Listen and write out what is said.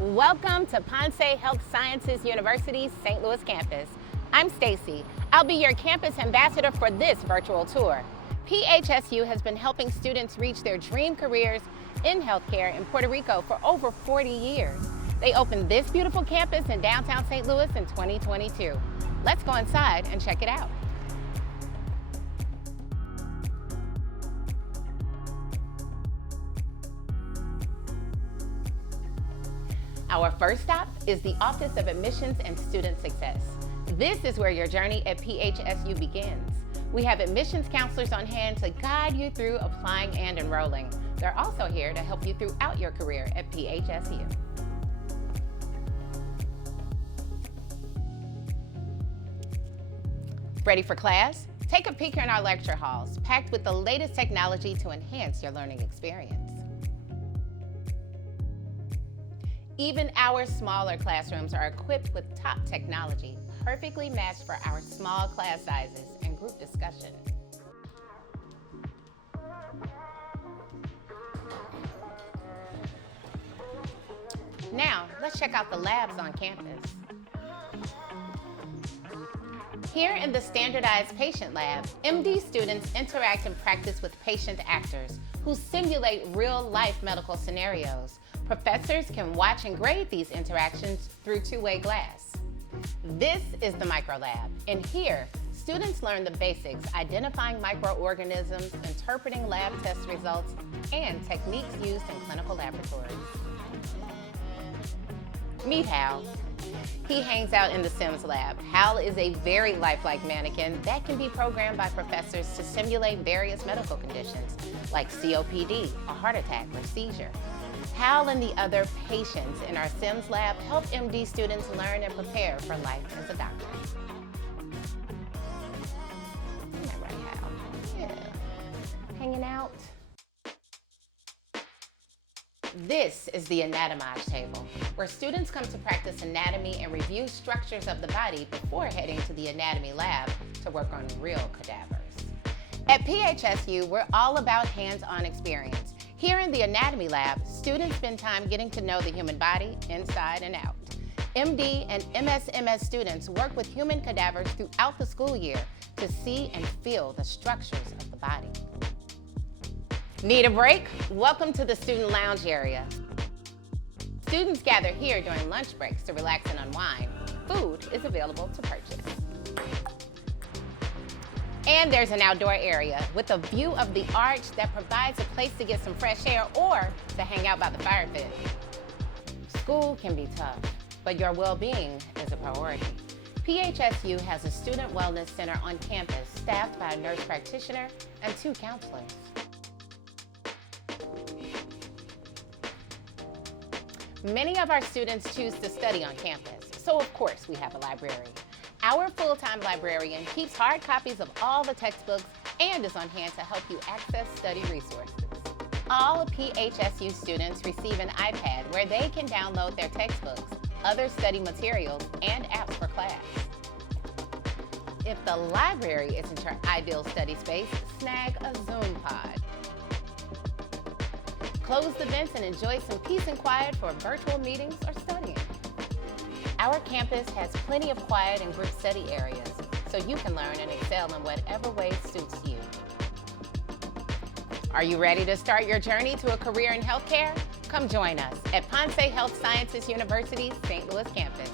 Welcome to Ponce Health Sciences University's St. Louis campus. I'm Staci. I'll be your campus ambassador for this virtual tour. PHSU has been helping students reach their dream careers in healthcare in Puerto Rico for over 40 years. They opened this beautiful campus in downtown St. Louis in 2022. Let's go inside and check it out. Our first stop is the Office of Admissions and Student Success. This is where your journey at PHSU begins. We have admissions counselors on hand to guide you through applying and enrolling. They're also here to help you throughout your career at PHSU. Ready for class? Take a peek in our lecture halls, packed with the latest technology to enhance your learning experience. Even our smaller classrooms are equipped with top technology, perfectly matched for our small class sizes and group discussion. Now, let's check out the labs on campus. Here in the standardized patient lab, MD students interact and practice with patient actors who simulate real-life medical scenarios. Professors can watch and grade these interactions through two-way glass. This is the micro lab. In here, students learn the basics, identifying microorganisms, interpreting lab test results, and techniques used in clinical laboratories. Meet Hal. He hangs out in the Sims lab. Hal is a very lifelike mannequin that can be programmed by professors to simulate various medical conditions like COPD, a heart attack, or seizure. Hal and the other patients in our Sims lab help MD students learn and prepare for life as a doctor. Isn't that right, Hal? Yeah. Hanging out. This is the Anatomage Table, where students come to practice anatomy and review structures of the body before heading to the anatomy lab to work on real cadavers. At PHSU, we're all about hands-on experience. Here in the anatomy lab, students spend time getting to know the human body inside and out. MD and MS students work with human cadavers throughout the school year to see and feel the structures of the body. Need a break? Welcome to the student lounge area. Students gather here during lunch breaks to relax and unwind. Food is available to purchase. And there's an outdoor area with a view of the arch that provides a place to get some fresh air or to hang out by the fire pit. School can be tough, but your well-being is a priority. PHSU has a student wellness center on campus staffed by a nurse practitioner and 2 counselors. Many of our students choose to study on campus, so of course we have a library. Our full-time librarian keeps hard copies of all the textbooks and is on hand to help you access study resources. All PHSU students receive an iPad where they can download their textbooks, other study materials, and apps for class. If the library isn't your ideal study space, snag a Zoom pod. Close the vents and enjoy some peace and quiet for virtual meetings or studying. Our campus has plenty of quiet and group study areas, so you can learn and excel in whatever way suits you. Are you ready to start your journey to a career in healthcare? Come join us at Ponce Health Sciences University's St. Louis campus.